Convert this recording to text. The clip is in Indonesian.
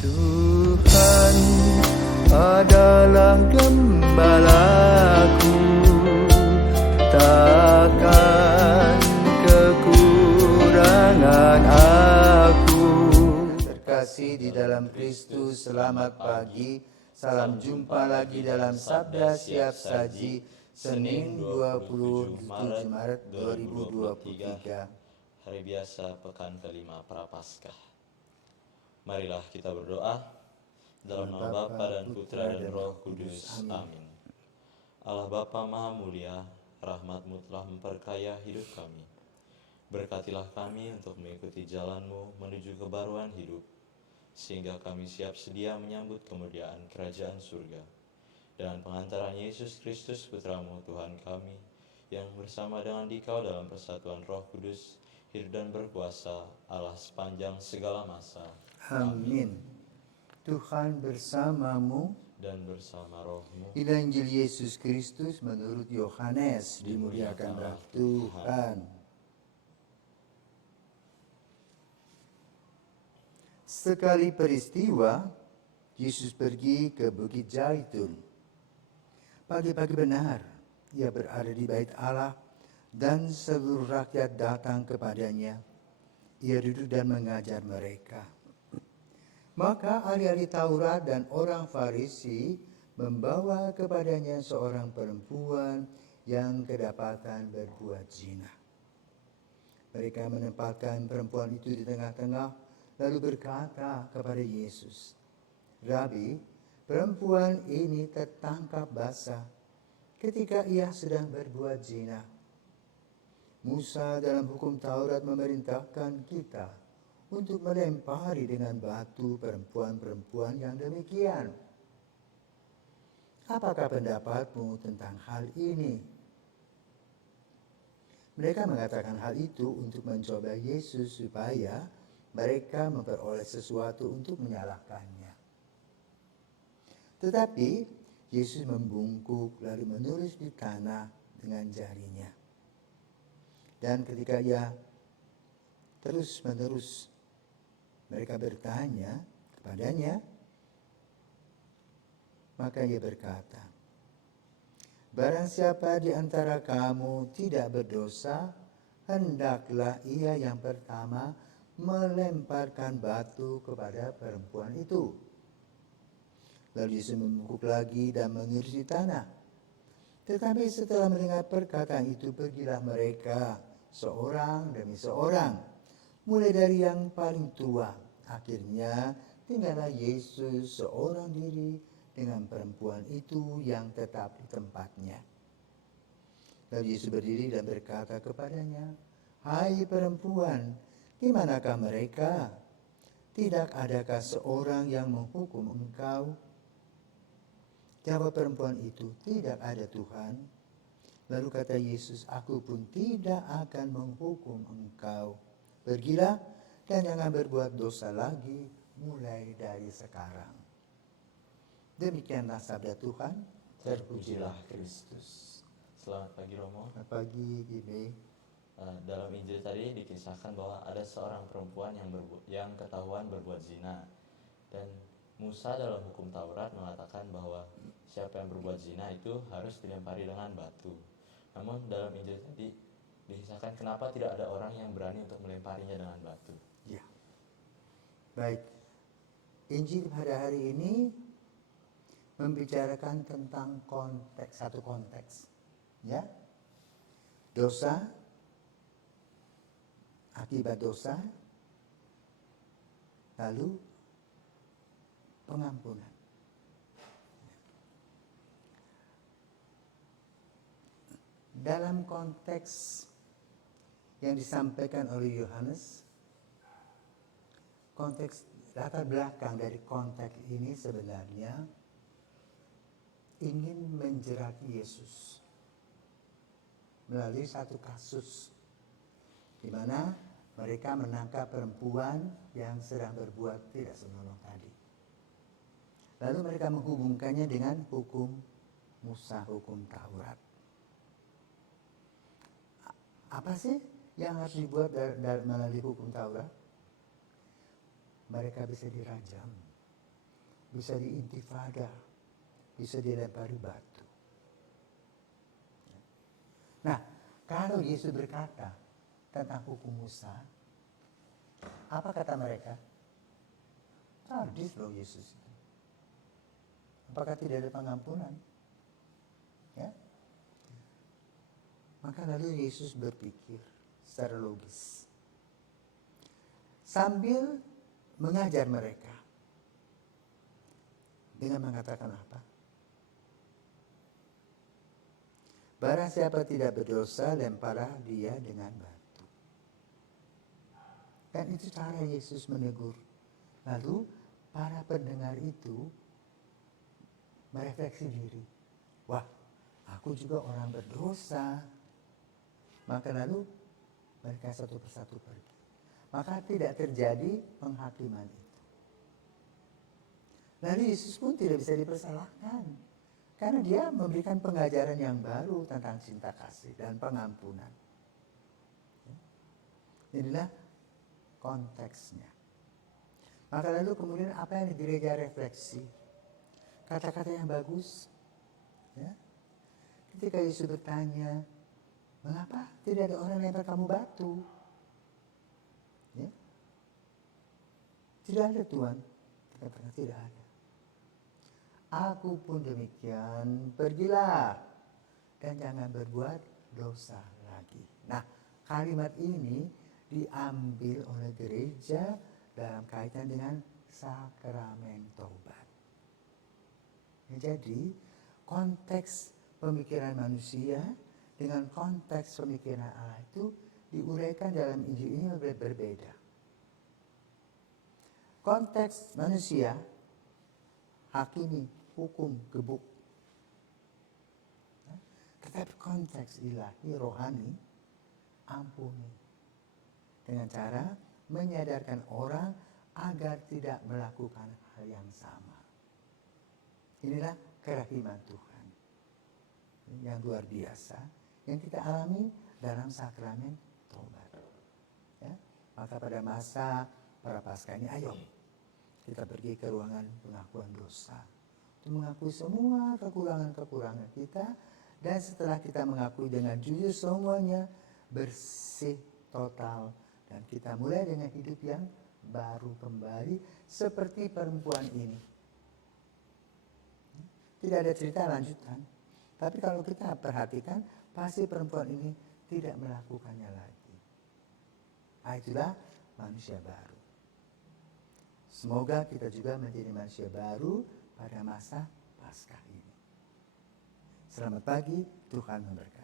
Tuhan adalah gembalaku, takkan kekurangan aku. Terkasih di dalam Kristus, selamat pagi. Salam jumpa lagi dalam Sabda Siap Saji, Senin 27 Maret 2023. Hari biasa pekan kelima Prapaskah. Marilah kita berdoa. Dalam nama Bapa dan Putra dan Roh Kudus. Amin. Allah Bapa Maha Mulia, rahmat-Mu telah memperkaya hidup kami. Berkatilah kami untuk mengikuti jalan-Mu menuju kebaruan hidup, sehingga kami siap sedia menyambut kemuliaan kerajaan surga. Dengan pengantaran Yesus Kristus Putra-Mu Tuhan kami, yang bersama dengan Dikau dalam persatuan Roh Kudus, hidup dan berkuasa Allah sepanjang segala masa. Amin. Tuhan bersamamu Dan bersama roh-Mu. Inilah Injil Yesus Kristus menurut Yohanes. Dimuliakanlah Tuhan. Sekali peristiwa, Yesus pergi ke Bukit Zaitun. Pagi-pagi benar, ia berada di bait Allah dan seluruh rakyat datang kepadanya. Ia duduk dan mengajar mereka. Maka ahli-ahli Taurat dan orang Farisi membawa kepadanya seorang perempuan yang kedapatan berbuat zina. Mereka menempatkan perempuan itu di tengah-tengah, lalu berkata kepada Yesus, "Rabi, perempuan ini tertangkap basah ketika ia sedang berbuat zina. Musa dalam hukum Taurat memerintahkan kita untuk melempari dengan batu perempuan-perempuan yang demikian. Apakah pendapatmu tentang hal ini?" Mereka mengatakan hal itu untuk mencoba Yesus supaya mereka memperoleh sesuatu untuk menyalahkannya. Tetapi Yesus membungkuk lalu menulis di tanah dengan jarinya. Dan ketika ia terus-menerus mereka bertanya kepadanya, maka ia berkata, "Barang siapa di antara kamu tidak berdosa, hendaklah ia yang pertama melemparkan batu kepada perempuan itu." Lalu Yesus membungkuk lagi dan mengiris di tanah. Tetapi setelah mendengar perkataan itu, pergilah mereka seorang demi seorang, mulai dari yang paling tua. Akhirnya tinggallah Yesus seorang diri dengan perempuan itu yang tetap di tempatnya. Lalu Yesus berdiri dan berkata kepadanya, "Hai perempuan, di manakah mereka? Tidak adakah seorang yang menghukum engkau?" Jawab perempuan itu, "Tidak ada Tuhan." Lalu kata Yesus, "Aku pun tidak akan menghukum engkau. Pergilah dan jangan berbuat dosa lagi mulai dari sekarang." Demikianlah sabda Tuhan. Terpujilah Kristus. Selamat pagi Romo. Selamat pagi Gibe. Dalam Injil tadi dikisahkan bahwa ada seorang perempuan yang ketahuan berbuat zina. Dan Musa dalam hukum Taurat mengatakan bahwa siapa yang berbuat zina itu harus dilempari dengan batu. Namun dalam Injil tadi dikisahkan kenapa tidak ada orang yang berani untuk melemparinya dengan batu. Ya. Baik. Injil pada hari ini membicarakan tentang satu konteks. Ya. Dosa, akibat dosa, lalu pengampunan. Dalam konteks yang disampaikan oleh Yohanes, konteks latar belakang dari konteks ini sebenarnya ingin menjerat Yesus melalui satu kasus di mana mereka menangkap perempuan yang sedang berbuat tidak senonoh tadi. Lalu mereka menghubungkannya dengan hukum Musa, hukum Taurat. Apa sih yang harus dibuat melalui hukum Taurat? Mereka bisa dirajam. bisa diintifada, bisa dilempari batu. Nah, kalau Yesus berkata tentang hukum Musa, apa kata mereka? Sadis loh Yesus itu. Apakah tidak ada pengampunan? Ya. Maka lalu Yesus berpikir secara logis. Sambil mengajar mereka. Dengan mengatakan apa? Barang siapa tidak berdosa, lemparlah dia dengan batu. Dan itu cara Yesus menegur. Lalu para pendengar itu merefleksi diri. Wah, aku juga orang berdosa. Maka lalu mereka satu persatu pergi. Maka tidak terjadi penghakiman itu. Lalu Yesus pun tidak bisa dipersalahkan. Karena dia memberikan pengajaran yang baru tentang cinta kasih dan pengampunan. Inilah konteksnya. Maka lalu kemudian apa yang gereja refleksi? Kata-kata yang bagus. Ya. Ketika Yesus bertanya, mengapa tidak ada orang yang lempar kamu batu? Ya. Tidak ada Tuhan. Katakan tidak ada. Aku pun demikian, pergilah dan jangan berbuat dosa lagi. Nah, kalimat ini diambil oleh gereja dalam kaitan dengan sakramen taubat. Ya, jadi konteks pemikiran manusia dengan konteks pemikiran Allah itu diuraikan dalam Injil ini berbeda. Konteks manusia hakimi, hukum, gebuk. Tetapi konteks ilahi, rohani, ampuni. Dengan cara menyadarkan orang agar tidak melakukan hal yang sama. Inilah kerahiman Tuhan yang luar biasa yang kita alami dalam sakramen taubat. Ya? Maka pada masa Prapaskah ini, ayo kita pergi ke ruangan pengakuan dosa. Untuk mengakui semua kekurangan-kekurangan kita. Dan setelah kita mengakui dengan jujur semuanya, bersih total. Dan kita mulai dengan hidup yang baru kembali seperti perempuan ini. Tidak ada cerita lanjutan. Tapi kalau kita perhatikan, pasti perempuan ini tidak melakukannya lagi. Nah, itulah manusia baru. Semoga kita juga menjadi manusia baru pada masa Paskah ini. Selamat pagi, Tuhan memberkati.